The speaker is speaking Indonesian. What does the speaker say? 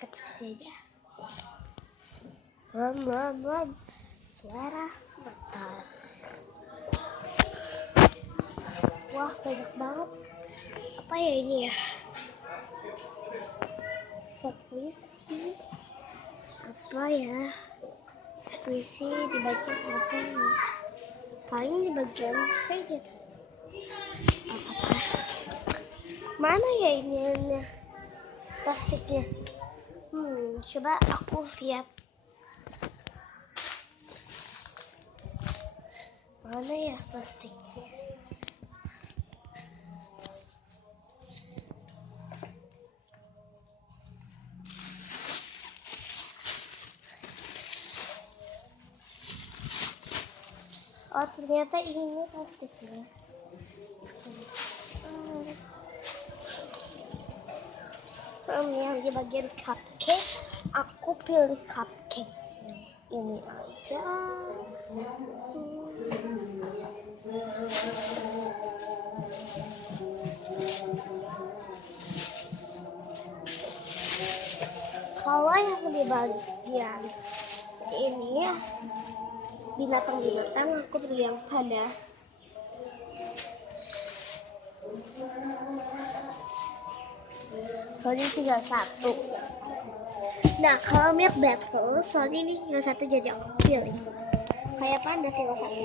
deket saja. Rom. Suara motor. Wah, banyak banget. Apa ya ini ya? Skripsi. Apa ya? Skripsi di bagian apa ini? Paling di bagian saja. Apa? Mana ya ini plastiknya? Coba aku lihat. Mana ya plastiknya? Oh, ternyata ini plastiknya. Yang di bagian cupcake, aku pilih cupcake. Ini aja. Kalau yang di bagian ini ya binatang-binatang, aku pilih yang panda. Soalnya tinggal satu. Nah, kalau milk bottle, soalnya ini yang satu jadi aku pilih. Kayak panda tinggal satu.